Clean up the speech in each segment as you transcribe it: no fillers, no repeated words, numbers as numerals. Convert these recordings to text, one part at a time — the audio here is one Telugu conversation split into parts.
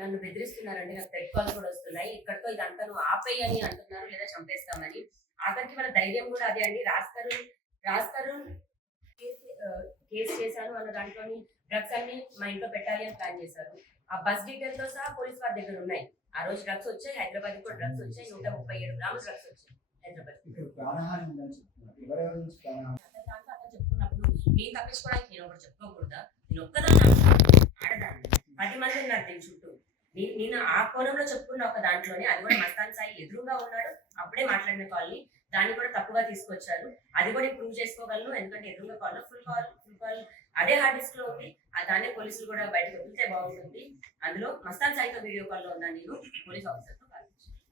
నన్ను బెదిరిస్తున్నారండి. నాకు థ్రెట్ కాల్స్ కూడా వస్తున్నాయి. ఇక్కడితో ఇదంతా నువ్వు ఆపేయని అంటున్నారు, లేదా చంపేస్తామని. ఆఖరికి వాళ్ళ ధైర్యం కూడా అదే అండి. రాస్తారు కేసు చేశాను అన్న దాంట్లోని డ్రగ్స్ అన్ని మా ఇంట్లో పెట్టాలి అని ప్లాన్ చేశారు. ఆ బస్ డీటెయిల్ తో సహా పోలీస్ వారి దగ్గర ఉన్నాయి. ఆ రోజు డ్రగ్స్ వచ్చాయి, హైదరాబాద్ కూడా డ్రగ్స్ వచ్చాయి, 137 గ్రాములు డ్రగ్స్ వచ్చాయి హైదరాబాద్. చెప్పుకున్నప్పుడు నేను తప్పించుకోవడానికి నేను ఒకటి చెప్పుకోకూడదా? నేను ఒక్కదాన్ని ఆడదాన్ని, 10 మంది ఉన్నారు దీని చుట్టూ. నేను ఆ కోణంలో చెప్పుకున్న ఒక దాంట్లోనే, అది కూడా మస్తాన్ సాయి ఎదురుగా ఉన్నాడు, అప్పుడే మాట్లాడిన కాల్ని దాన్ని కూడా తప్పుగా తీసుకొచ్చారు. అది కూడా ప్రూవ్ చేసుకోగలను, ఎందుకంటే ఎదురుగా కాల్ ఫుల్ కాల్ అదే హార్డ్ డిస్క్ లో ఉంది. దాన్ని పోలీసులు కూడా బయటకు వదిలితే బాగుంటుంది. అందులో మస్తాన్ సాయితో వీడియో కాల్ లో ఉన్నాను నేను, పోలీస్ ఆఫీసర్ తో.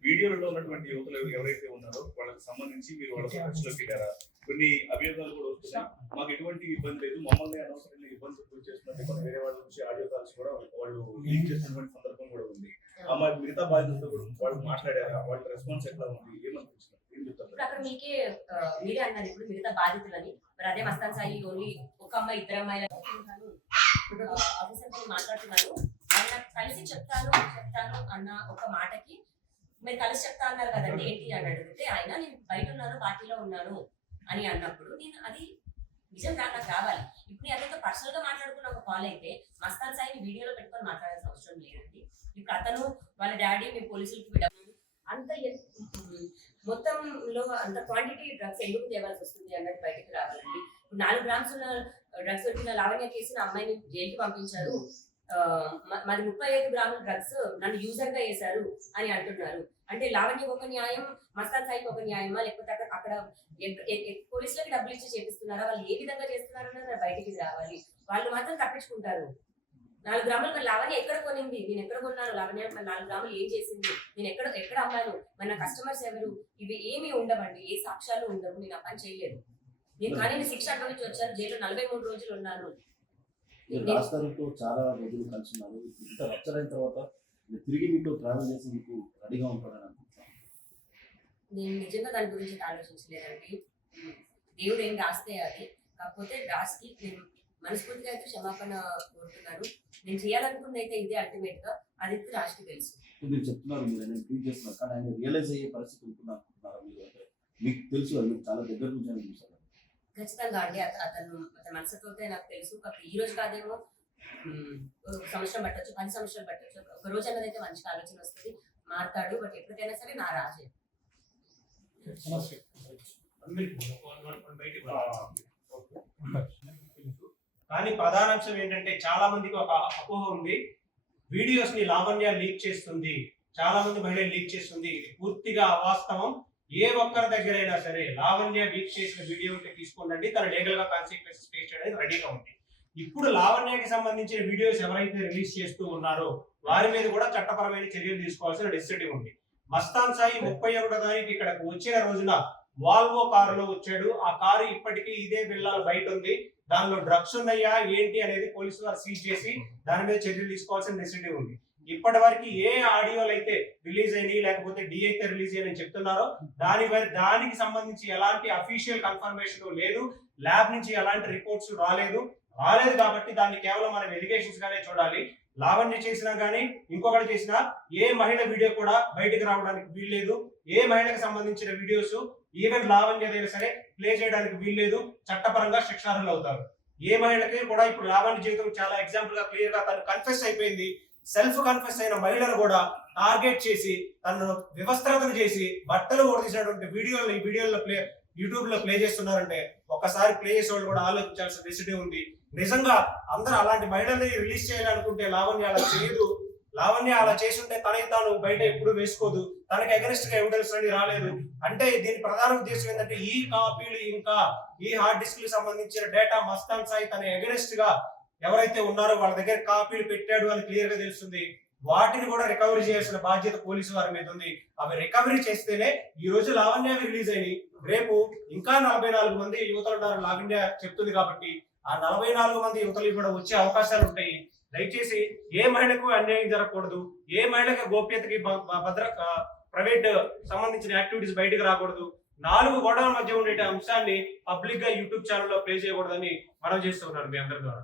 వీడియోలో ఉన్నటువంటి యువకులు ఎవరైతే ఉన్నారో వాళ్ళకి సంబంధించి మీరు వాళ్ళతో టచ్లోకి వెళ్ళారా? కొన్ని అభియోగాలు కూడా వస్తున్నాయి, మాకు ఎటువంటి ఇబ్బంది లేదు, మమ్మల్ని అనవసరంగా ఇబ్బంది చేస్తున్నట్టు కొన్ని వేరే వాళ్ళ నుంచి ఆడియో కాల్స్ కూడా వాళ్ళు లీక్ చేస్తున్నటువంటి సందర్భం కూడా ఉంది. మరి మిగతా బాధ్యతలతో కూడా వాళ్ళు మాట్లాడారా? వాళ్ళ రెస్పాన్స్ ఎట్లా ఉంది, ఏమనిపించింది? అక్కడ మీరే అన్నారు ఇప్పుడు మిగతా బాధితులని. మరి అదే మస్తాన్ సాయి ఓన్లీ ఒక అమ్మాయి, 2 అమ్మాయిలు ఆఫీసర్ తో మాట్లాడుతున్నాను. ఆయన కలిసి చెప్తాను అన్న ఒక మాటకి మీరు కలిసి చెప్తా అన్నారు కదండి ఏంటి అని అడిగితే, ఆయన నేను బయట ఉన్నాను, పార్టీలో ఉన్నాను అని అన్నప్పుడు నేను అది నిజంగా నాకు రావాలి. ఇప్పుడు అతనితో పర్సనల్ గా మాట్లాడుకున్న ఒక కాల్ అయితే మస్తాన్ సాయిని వీడియోలో పెట్టుకొని మాట్లాడాల్సిన అవసరం లేదండి. ఇప్పుడు అతను వాళ్ళ డాడీ మీ పోలీసులకు అంత మొత్తంలో అంత క్వాంటిటీ డ్రగ్స్ ఎందుకు తేవాల్సి వస్తుంది అన్నది బయటకు రావాలండి. 4 గ్రామ్స్ ఉన్న డ్రగ్స్ దొరికిన లావణ్య కేసుని అమ్మాయిని జైలుకి పంపించారు. మరి 35 గ్రాముల డ్రగ్స్ నన్ను యూజర్ గా వేశారు అని అంటున్నారు. అంటే లావణ్య ఒక న్యాయం, మస్తాన్ సాయికి ఒక న్యాయమా? లేకపోతే అక్కడ పోలీసులకి డబ్బులు ఇచ్చి చేపిస్తున్నారా? వాళ్ళు ఏ విధంగా చేస్తున్నారన్నది బయటికి రావాలి. వాళ్ళు మాత్రం తప్పించుకుంటారు. 4 గ్రాములు మరి లావణ్య ఎక్కడ కొనింది, నేను ఎక్కడ కొన్నాను, లావణ్య 4 గ్రాములు ఏం చేసింది, నేను ఎక్కడ అమ్మాను, మన కస్టమర్స్ ఎవరు, ఇవి ఏమీ ఉండవండి. ఏ సాక్ష్యాలు ఉండవు. నేను ఆ పని చేయలేదు. కానీ శిక్ష అనుభవించి వచ్చాను. జైలు 43 రోజులు ఉన్నాను. చాలా రోజులు కలిసి ఉన్నారు. ఇంత రప్చర్ అయిన తర్వాత తిరిగి మీతో ట్రావెల్ చేసి మీకు రెడీగా ఉంటారని అనుకుంటున్నాను. నేను నిజంగా దాని గురించి ఆలోచించలేదండి. దేవుడు ఏం రాస్తే అది. కాకపోతే రాసి నేను మనస్ఫూర్తిగా అయితే క్షమాపణ కోరుతున్నాను. నేను చేయాలనుకుంది అయితే ఇదే అల్టిమేట్ గా, అది రాష్కి తెలుసు. మీరు చెప్తున్నారు, మీరు ట్వీట్ చేస్తున్నారు, కానీ ఆయన రియలైజ్ అయ్యే పరిస్థితి ఉంటున్నారు మీరు. అంటే మీకు తెలుసు, అది మీకు చాలా దగ్గర నుంచి అని చూసారు. ఖచ్చితంగా అండి. అతను మనసుతో నాకు తెలుసు. ఈ రోజు కాదేమో, సంవత్సరం పట్టొచ్చు, 10 సంవత్సరాలు పట్టొచ్చు. ఒక రోజు అన్నది అయితే మంచి ఆలోచన వస్తుంది, మారుతాడు. బట్ ఎప్పటికైనా సరే నా రాజే. కానీ ప్రధానాంశం ఏంటంటే, చాలా మందికి ఒక అపోహ ఉంది, వీడియోస్ ని లావణ్య లీక్ చేస్తుంది, చాలా మంది మహిళలు లీక్ చేస్తుంది. ఇది పూర్తిగా అవాస్తవం. ఏ ఒక్కరి దగ్గరైనా సరే లావణ్య లీక్ చేసిన వీడియో ఉంటే తీసుకోండి, తన లీగల్ గా కాన్సిక్వెన్సెస్ ఫేస్ చేయడానికి రెడీగా ఉంది. ఇప్పుడు లావణ్యకి సంబంధించిన వీడియోస్ ఎవరైతే రిలీజ్ చేస్తూ ఉన్నారో వారి మీద కూడా చట్టపరమైన చర్యలు తీసుకోవాల్సిన నెసెసిటీ ఉంది. మస్తాన్ సాయి 31వ తారీఖు ఇక్కడకు వచ్చిన రోజున వాల్వో కారులో వచ్చాడు. ఆ కారు ఇప్పటికీ ఇదే బిల్లాలు బయట ఉంది. దానిలో డ్రగ్స్ ఉన్నాయా ఏంటి అనేది పోలీసు వారు సీజ్ చేసి దాని మీద చర్యలు తీసుకోవాల్సిన నెసెసిటీ ఉంది. ఇప్పటి వరకు ఏ ఆడియోలు అయితే రిలీజ్ అయినాయి, లేకపోతే డి అయితే రిలీజ్ అయ్యని చెప్తున్నారో దానికి సంబంధించి ఎలాంటి అఫీషియల్ కన్ఫర్మేషన్ లేదు. ల్యాబ్ నుంచి ఎలాంటి రిపోర్ట్స్ రాలేదు కాబట్టి దాన్ని కేవలం మనం ఎలిగేషన్స్ గానే చూడాలి. లావణ్య చేసినా గానీ ఇంకొకటి చేసినా ఏ మహిళ వీడియో కూడా బయటకు రావడానికి వీల్లేదు. ఏ మహిళకు సంబంధించిన వీడియోస్ ఈవెన్ లావణ్యదైనా సరే ప్లే చేయడానికి వీల్లేదు. చట్టపరంగా శిక్షార్హులు అవుతారు. ఏ మహిళకి కూడా ఇప్పుడు లావణ్య జీవితం చాలా ఎగ్జాంపుల్ గా క్లియర్ గా తను కన్ఫెస్ అయిపోయింది. సెల్ఫ్ కన్ఫెస్ అయిన మహిళను కూడా టార్గెట్ చేసి తనను వ్యవస్థను చేసి బట్టలు ఓడిసినటువంటి వీడియోలో యూట్యూబ్ లో ప్లే చేస్తున్నారంటే ఒకసారి ప్లే చేసే వాళ్ళు కూడా ఆలోచించాల్సిన నెసెసిటీ ఉంది. నిజంగా అందరూ అలాంటి మహిళల్ని రిలీజ్ చేయాలనుకుంటే లావణ్య అలా చేయదు. లావణ్య అలా చేసి ఉంటే తాను బయట ఎప్పుడు వేసుకోదు. తనకి అగెనిస్ట్ గా ఎవిడెన్స్ అని రాలేదు. అంటే దీని ప్రధాన ఉద్దేశం ఏంటంటే ఈ కాపీలు ఇంకా ఈ హార్డ్ డిస్క్ కి సంబంధించిన డేటా మస్తాన్ సాయి తన అగెనిస్ట్ గా ఎవరైతే ఉన్నారో వాళ్ళ దగ్గర కాపీలు పెట్టాడు అని క్లియర్ గా తెలుస్తుంది. వాటిని కూడా రికవరీ చేయాల్సిన బాధ్యత పోలీసు వారి మీద ఉంది. అవి రికవరీ చేస్తేనే ఈ రోజు లావణ్య రిలీజ్ అయ్యి రేపు ఇంకా 44 మంది యువతలు ఉన్నారు లావణ్య చెప్తుంది కాబట్టి ఆ 44 మంది యువతలు కూడా వచ్చే అవకాశాలు ఉంటాయి. దయచేసి ఏ మహిళకు అన్యాయం జరగకూడదు, ఏ మహిళకి గోప్యతకి ప్రైవేట్ సంబంధించిన యాక్టివిటీస్ బయటకు రాకూడదు. 4 గోడల మధ్య ఉండే అంశాన్ని పబ్లిక్ గా యూట్యూబ్ ఛానల్లో ప్లే చేయకూడదని మనం చేస్తూ ఉన్నారు మీ అందరి ద్వారా.